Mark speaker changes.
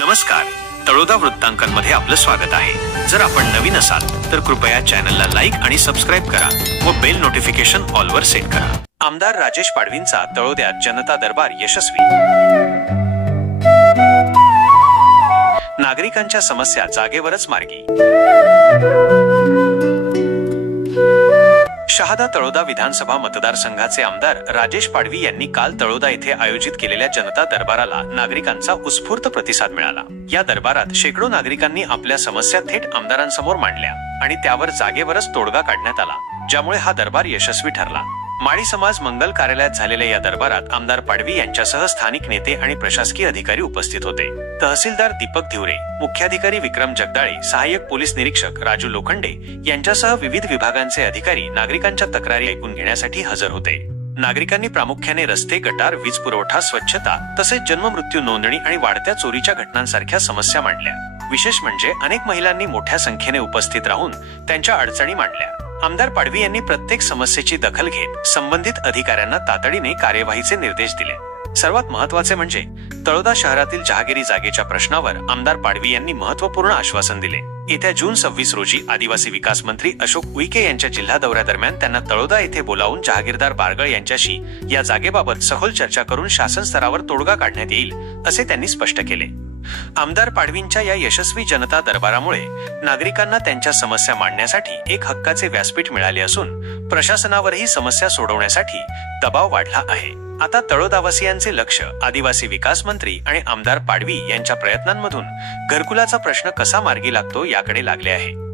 Speaker 1: नमस्कार. तळोदा वृत्तांकनमध्ये आपलं स्वागत आहे. जर आपण नवीन असाल तर कृपया चॅनलला लाईक आणि सबस्क्राईब करा व बेल नोटिफिकेशन ऑलवर सेट करा. आमदार राजेश पाडवींचा तळोद्यात जनता दरबार यशस्वी. नागरिकांच्या समस्या जागेवरच मार्गी. शहादा तळोदा विधानसभा मतदारसंघाचे आमदार राजेश पाडवी यांनी काल तळोदा येथे आयोजित केलेल्या जनता दरबाराला नागरिकांचा उत्स्फूर्त प्रतिसाद मिळाला. या दरबारात शेकडो नागरिकांनी आपल्या समस्या थेट आमदारांसमोर मांडल्या आणि त्यावर जागेवरच तोडगा काढण्यात आला ज्यामुळे हा दरबार यशस्वी ठरला. माळी समाज मंगल कार्यालयात झालेल्या या दरबारात आमदार पाडवी यांच्यासह स्थानिक नेते आणि प्रशासकीय अधिकारी उपस्थित होते. तहसीलदार दीपक धिवरे मुख्याधिकारी विक्रम जगदाळे सहाय्यक पोलीस निरीक्षक राजू लोखंडे यांच्यासह विविध विभागांचे अधिकारी नागरिकांच्या तक्रारी ऐकून घेण्यासाठी हजर होते. नागरिकांनी प्रामुख्याने रस्ते गटार वीज पुरवठा स्वच्छता तसेच जन्म मृत्यू नोंदणी आणि वाढत्या चोरीच्या घटनांसारख्या समस्या मांडल्या. विशेष म्हणजे अनेक महिलांनी मोठ्या संख्येने उपस्थित राहून त्यांच्या अडचणी मांडल्या. आमदार पाडवी यांनी प्रत्येक समस्येची दखल घेत संबंधित अधिकाऱ्यांना तातडीने कार्यवाहीचे निर्देश दिले. सर्वात महत्त्वाचे म्हणजे तळोदा शहरातील जहागिरी जागेच्या प्रश्नावर आमदार पाडवी यांनी महत्त्वपूर्ण आश्वासन दिले. येत्या जून सव्वीस रोजी आदिवासी विकास मंत्री अशोक उईके यांच्या जिल्हा दौऱ्यादरम्यान त्यांना तळोदा येथे बोलावून जहागीरदार बारगळ यांच्याशी या जागेबाबत सखोल चर्चा करून शासन स्तरावर तोडगा काढण्यात येईल असे त्यांनी स्पष्ट केले. आमदार पाडवींच्या या यशस्वी जनता दरबारामुळे नागरिकांना त्यांच्या समस्या मांडण्यासाठी एक हक्काचे व्यासपीठ मिळाले असून प्रशासनावरही समस्या सोडवण्यासाठी दबाव वाढला आहे. आता तळोदावासियांचे लक्ष आदिवासी विकास मंत्री आणि आमदार पाडवी यांच्या प्रयत्नांमधून घरकुलाचा प्रश्न कसा मार्गी लागतो याकडे लागले आहे.